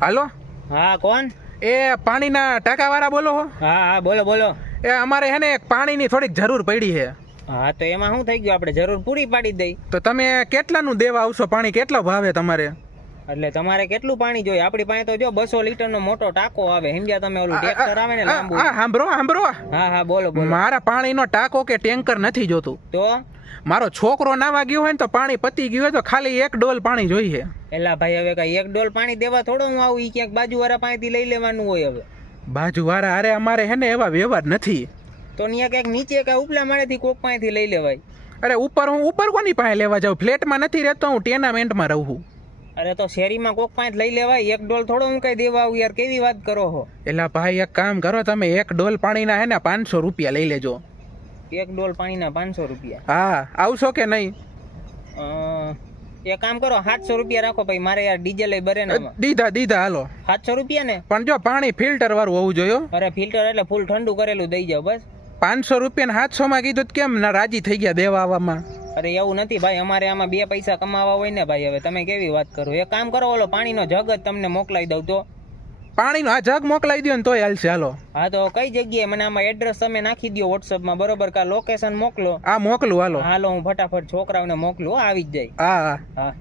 હાલો. હા કોણ? એ પાણીના ટાંકાવાળા બોલો હો? હા હા બોલો બોલો. એ અમારે હે ને એક પાણીની થોડીક જરૂર પડી છે. હા તો એમાં શું થઈ ગયું, આપણે જરૂર પૂરી પાડી દઈ. તો તમે કેટલાનું દેવા આવશો? પાણી કેટલો ભાવે તમારે? એટલે તમારે કેટલું પાણી જોઈએ? આપણી પાસે તો જો 200 લીટરનો મોટો ટાંકો આવે, સમજ્યા તમે? ઓલું ટ્રેક્ટર આવે ને લાંબુ. સાંભળો. હા હા બોલો બોલો. મારા પાણીનો ટાંકો કે ટેન્કર નથી જોતું. તો મારો છોકરો નાવા ગયો હોય ને તો પાણી પતી ગયું હોય તો ખાલી 1 ડોલ પાણી જોઈએ. એલા ભાઈ હવે કઈ 1 ડોલ પાણી દેવા થોડો હું આવું? ઈ ક્યાંક બાજુવાળા પાસેથી લઈ લેવાનું હોય. હવે બાજુવાળા અરે અમારે હે ને એવા વ્યવહાર નથી. તો ત્યાં ક્યાંક નીચે કે ઉપલા માળેથી કોક પાસેથી લઈ લેવાય. અરે હું ઉપર કોની પાસે લેવા જાઉં? ફ્લેટમાં નથી રહેતો હું, ટેનામેન્ટમાં રહું. અરે તો શેરીમાં કોક પાસે લઈ લેવાય. 1 ડોલ થોડો હું કઈ દેવા આવું યાર, કેવી વાત કરો છો? એલા ભાઈ એક કામ કરો તમે, 1 ડોલ પાણીના હે ને 500 રૂપિયા લઈ લેજો. 1 ડોલ પાણીના 500 રૂપિયા? હા, આવશો કે નહીં? એક કામ કરો, 700 રૂપિયા રાખો ભાઈ, મારે યાર ડીઝલ બરે ને. દીધા હાલો. 700 રૂપિયા ને? પણ જો પાણી ફિલ્ટર વાળું હોવું જોઈએ. અરે ફિલ્ટર એટલે ફૂલ ઠંડુ કરેલું દઈ જાવ બસ. 500 રૂપિયા 700 માં કીધું કેમ ના રાજી થઈ ગયા દેવા આવવામાં? અરે એવું નથી ભાઈ, અમારે આમાં 2 પૈસા કમાવા હોય ને ભાઈ. હવે તમે કેવી વાત કરો? એક કામ કરો, ઓલો પાણીનો જગ જ તમને મોકલાવી દઉં તો. પાણીનો આ જગ મોકલાવી દો ને તોય હાલશે. હાલો. હા તો કઈ જગ્યાએ? મને આમાં એડ્રેસ તમે નાખી દો વોટ્સઅપમાં, બરોબર? કા લોકેશન મોકલો. હા મોકલું. હાલો હાલો હું ફટાફટ છોકરાઓને મોકલું, આવી જ જાય. હા હા.